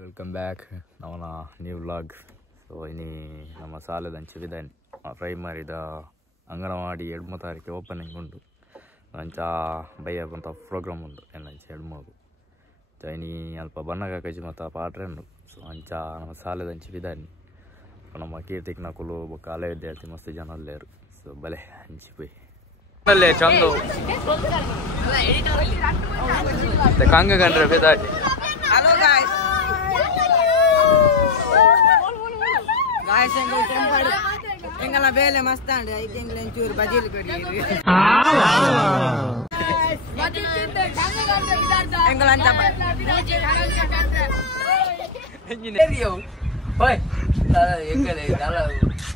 Welcome back ನಮ್ಮನ new vlog. So ಇನ್ನು ನಮ್ಮ ಸಾಲದ ಹಂಚಿವಿದ್ದಾನೆ ಪ್ರೈಮರಿದ ಅಂಗನವಾಡಿ 2 ತಾರೀಕು ಓಪನಿಂಗ್ ಉಂಟು. ಅಂಚ ಬಯ್ಯ ಬಂತ ಪ್ರೋಗ್ರಾಮ್ ಉಂಟು ಎಂಚ 2 ಚೈನಿ ಅಲ್ಪ ಬಣ್ಣಗ ಕಜಿ ಮತ್ತು ಪಾಟ್ರೆ ಉಂಟು. ಸೊ ಅಂಚ ನಮ್ಮ ಸಾಲದ ಹಂಚಿವಿದ್ದಾನೆ ನಮ್ಮ ಕೀರ್ತಿಕ್ ನಕುಲು ಕಾಲ ವಿದ್ಯಾರ್ಥಿ ಮಸ್ತ್ ಜನ ಅಲ್ಲೇರು. ಸೊ ಬಲೆ ಹಂಚಿಪೋಯಿ ಅಲ್ಲೇ ಚಂದು ಕಂಗ ಕಂಡ್ರೆ ಬೇದಾಟಿ. Hello guys. ಎಂಗಲ ಬೇಲೆ ಮಸ್ತ್ ಅಂಡ್ ಐದು ಎಂಗ್ಲ ಚೂರು ಬಜಿಲು ಕೊಡಿ ಎಂಗಲ ಅಂತ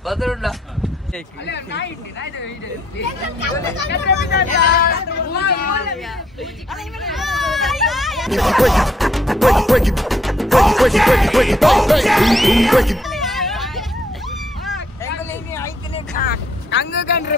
ಬದರುಂಡ ಅಂಗ ಕಂಡ್ರೆ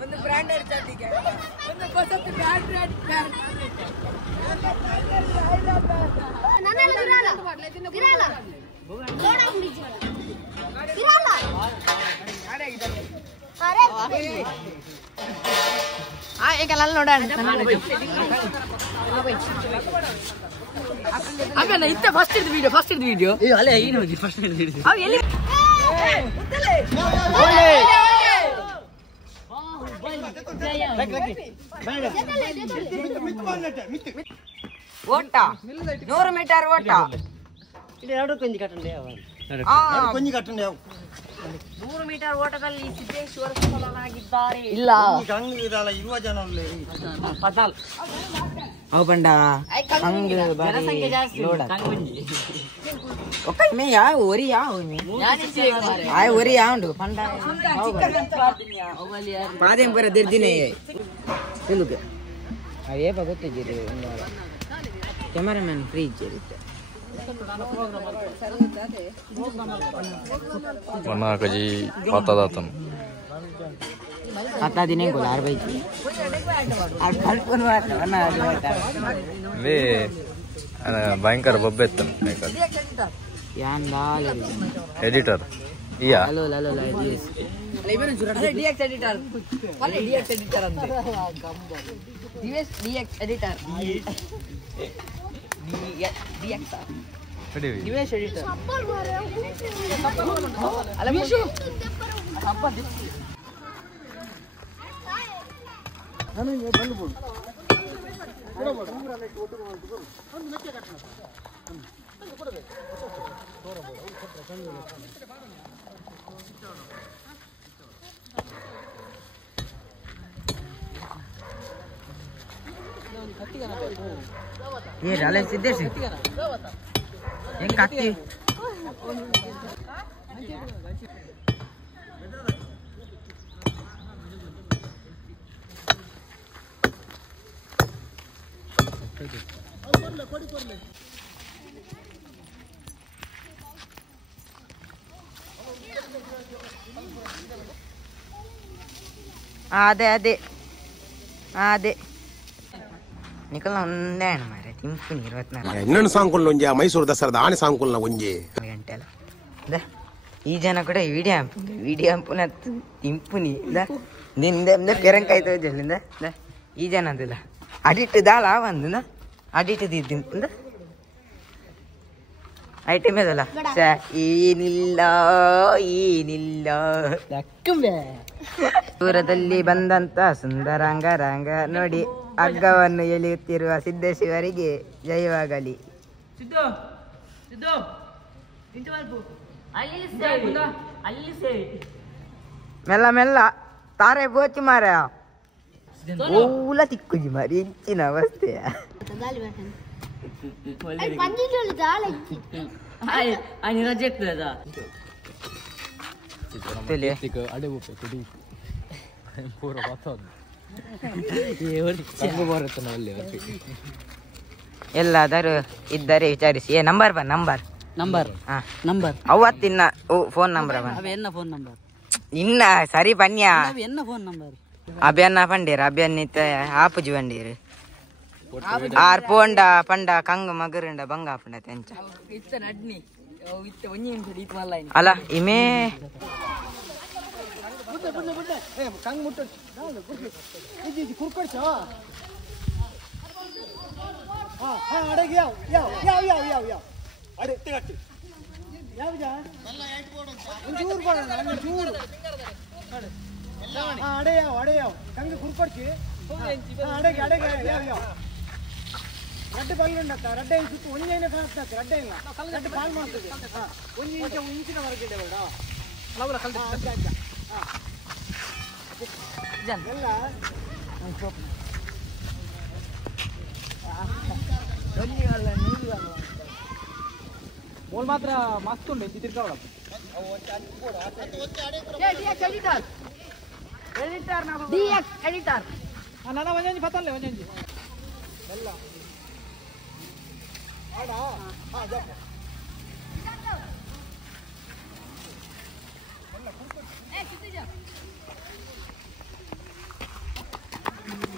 ಒಂದು ಬ್ರಾಂಡೆಡ್ ಚಡ್ಡಿಗೆ ಒಂದು ಹೊಸ ಬ್ರಾಂಡೆಡ್ ಫಸ್ಟ್ ವಿಡಿಯೋ ಓಟ 100 ಮೀಟರ್ ಓಟ ಕೊಂಚ ಕಟ್ಟಂಡಿ 100 ಮೀಟರ್ ಓಟದಲ್ಲಿ ಸಿದ್ದೇಶ್ವರ ಸಫಲನಾಗಿದ್ದಾರೆ. ಇಲ್ಲ ಯುವ ಜನ 14 ಅವು ಬಂಡ ಜನಸಂಖ್ಯೆ ಜಾಸ್ತಿ ಒಮ್ಮೆ ಯಾವ ಒರಿ ಯಾವ ಒರಿ ಯಾವುದು ಪಂಡ ಪಾದೆಂ ಬರ ದಿರ್ದಿನೇ తెలుగు అవే ಗೊತ್ತಿದ್ದೀರಿ ಕ್ಯಾಮರಾಮನ್ ಫ್ರೀ ಇರುತ್ತೆ वना कजी आता दातन आता दिने गुलार भाई और फलपुर वना वे भयंकर बब्बेतन यान लाल एडिटर इया हेलो हेलो डीएस लेबन जुरा डीएक्स एडिटर वाले डीएक्स एडिटर अंदे DX editor DX Divesh editor अला विशु अप्पा ನಾನು ये बंद बोल ಕೊಡಬಹುದು ಮೂರನೇ ಟೋಟು ಮಾಡ್ಕೊಂಡು ಒಂದು ಮೆಕ್ಕೆ ಕಟ್ಟಣ ಕೊಡಬೇಕು ತೋರಬಹುದು ಕೊಟ್ಟರೆ ಚಂದ ये डाले सीधे से एक काटी ಅದೇ ಅದೇ ಅದೇ ನಿಖಲ್ ಒಂದೇ ಮಾರೆ ತಿಂಪುನಿ 24 ಇನ್ನೊಂದು ಸಾಂಗ್ಕೊಳ್ಳ ಒಂಜಿ ಮೈಸೂರು ದಸರಾದ ಆನೆ ಸಾಂಗ್ಕೊಳ್ಳ ಒಂಜಿ ಗಂಟೆ ಅಲ್ಲ ಅದೇ ಈ ಜನ ಕೂಡ ವಿಡಿಯೋ ಹಂಪುನ ತಿಂಪುನಿ ನಿಂದ ಪೆರಂಕಾಯ್ತು ಜಲ್ಲಿಂದ ಈ ಜನ ಅದಿಲ್ಲ ಅಡಿಟ್ ದಾಳ ಒಂದು ಅಡಿಟ್ ತಿಂಪುಂದ ಐಟಮ್ ಅದಲ್ಲ ಏನಿಲ್ಲ ದೂರದಲ್ಲಿ ಬಂದಂತ ಸುಂದರಾಂಗರಾಂಗ ನೋಡಿ ಹಗ್ಗವನ್ನು ಎಳೆಯುತ್ತಿರುವ ಸಿದ್ದೇಶ್ವರಿಗೆ ಜಯವಾಗಲಿ. ಮೆಲ್ಲ ಮೆಲ್ಲ ತಾರೆ ಬೋಚಿ ಮಾರ ಓಲ ತಿಕ್ಕುಜಿ ಮಾರಿ ಹೆಚ್ಚಿನ ಅವಸ್ಥೆ ಎಲ್ಲಾದರೂ ಇದ್ದರೆ ವಿಚಾರಿಸಿ ನಂಬರ್ ಅವತ್ತಿನ ಫೋನ್ ನಂಬರ್ ಇನ್ನ ಸರಿ ಪನ್ಯ ಅಭಿಯನ್ನ ಪಂಡೀರ್ ಅಭಿಯನ್ನಿತ್ತ ಆಪುಜಿ ಪಂಡೀರ್ ಆರ್ ಪೋಂಡ ಪಂಡ ಕಂಗ್ ಮಗರುಂಡ ಬಂಗ ಪಂಡ ತೆಂಚ ಅಲ್ಲ ಇಮೇ ರಡ್ಡೆ ಬಲ್ಲುಂಡಕ್ಕ ರಡ್ಡೆ ಸುತ್ತು ಒಂಜೇನ ಕಾಸ್ತಕ್ಕೆ ರಡ್ಡೆ ಇಲ್ಲ ರಡ್ಡೆ ಕಾಲ್ ಮಾಡ್ತದೆ ಒಂಜಿ ಇಂಚಿನ ಹೊರಗಿಡೆ ಬೇಡ ಅವರ ಕಲ್ತ ಎಲ್ಲ ಬೋಲ್ ಮಾತ್ರ ಮಸ್ತ್ ಉಂಟು ತಿರ್ಕಾವಳ ಎಡಿಟರ್ ನನ್ನ ಒಂಜಿ ಪತ್ತಲ್ಲೇ ಒಂಜಿ ಎಲ್ಲ ಆಡ ಹಾ ಜಪ್ಪ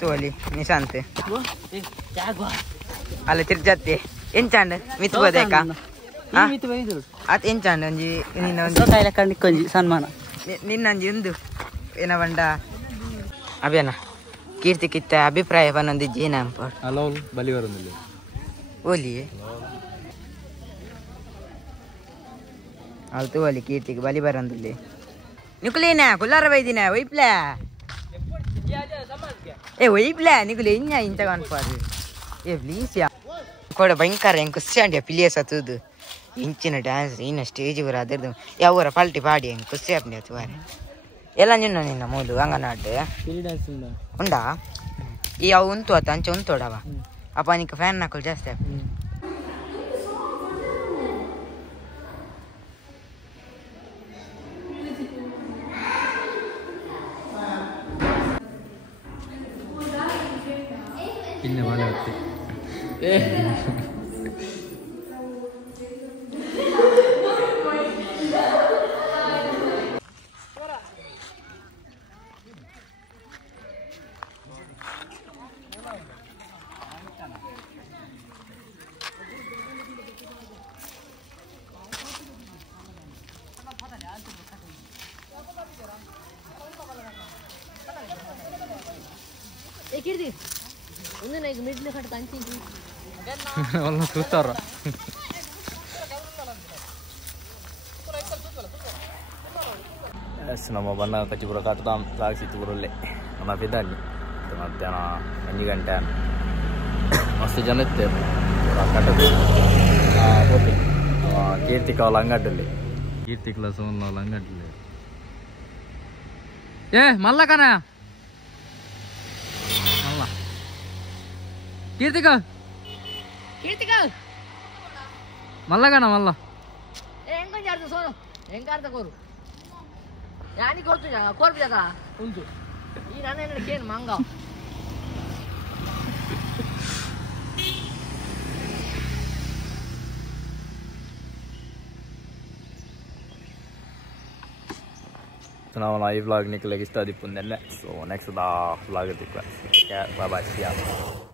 ತೋಲಿ ನಿಶಾಂತ್ ಅಲ್ಲ ತಿರ್ಜತ್ತೆ ಎಂಚಾಂಡ್ ಮಿತ್ಬೋದೇಕ ಅತ್ ಎಂಚಾಂಡ್ ಒಂಜಿ ನಿನ್ನ ಸನ್ಮಾನ ನಿನ್ನಂಜಿ ಒಂದು ಏನ ಬಂಡ ಅಭಿಯಾನ ಕೀರ್ತಿ ಕಿತ್ತ ಅಭಿಪ್ರಾಯ ಪನ್ನೊಂದಿಜ್ಜಿ ಏನಂಪ ಬಲಿ ಬರೋದಿಲ್ಲ ಓಲಿ ಅದು ತೋಲಿ ಕೀರ್ತಿಗೆ ಬಲಿ ಬರಂದಿಲ್ಲ ನಿಕುಲೇನ ಕುಲ್ಲಾರ ಬೈದಿನ ಒಯ್ಪ್ಲ ಏ ಒಯ್ಪ್ಲ ನಿಕುಲೆ ಇಂಚ ಕಾಣ್ಪಾದು ಏ ಪ್ಲೀಸ್ ಕೂಡ ಭಯಂಕರ ಹೆಂಗೆ ಖುಷಿ ಪ್ಲೇಸ್ ಹತ್ತದು ಇಂಚಿನ ಡ್ಯಾನ್ಸ್ ಇನ್ನು ಸ್ಟೇಜ್ ಬರ ಅದರದು ಯಾವರ ಪಾಲ್ಟಿ ಪಾಡಿ ಹೆಂಗೆ ಖುಷಿ ಆಪ್ನಿ ಆಯ್ತು ಬಾರಿ ಎಲ್ಲ ನಿನ್ನ ಮೂಲು ಅಂಗನಾಡು ಉಂಡಾ ಈ ಅವು ಉಂಟು ಆತ ಅಂಚೆ ಉಂಟೋಡವ ಅಪ್ಪ ನಿಕ್ಕ ಫ್ಯಾನ್ ಹಾಕಲು ಜಾಸ್ತಿ ಆಗ ಇನ್ನೇ ಮಳೆ ಹೊತ್ತಿ చూస్తార ನಮ್ಮ ಬಣ್ಣ ಕಚ್ಚಿಪುರ ಕಟ್ಟದಾಂ ಸಾಗಿಸಿತ್ತು ಊರಲ್ಲೇ ನಮ್ಮ ಬಿದ್ದಲ್ಲಿ ಮಧ್ಯಾಹ್ನ 5 ಗಂಟೆ ಮಸ್ತ್ ಜನ ಇತ್ತೆ ಕಟ್ಟದು ಹೋಗಿ ಕೀರ್ತಿ ಕಾವಲ ಅಂಗಡ್ಡಲ್ಲಿ ಕೀರ್ತಿ ಕ್ಲಾಸ್ ಅವಲ್ಲ ಅಂಗಡ್ಡಲ್ಲಿ ಏ ಮಲ್ಲ ಕನ ಮಲ್ಲ ಕೀರ್ತಿಕ మల్లగానా మళ్ళా ఏం కొంచెం సోను ఏం కార్త కోరు యాని కోరుతున్నా కోర్పు కదా ఉంచు ఈ నన్ను కేన్ మంగా ನಾವು ಈ ವ್ಲಾಗ್ ನಿಕ್ಲಿಗೆ ಇಷ್ಟ ದಿಪ್ಪುಂದೆಲ್ಲೆ. ಸೊ ನೆಕ್ಸ್ಟ್ ವ್ಲಾಗ್ ದಿಕ್ಕ ಬಾಯ್ ಬಾಯ್.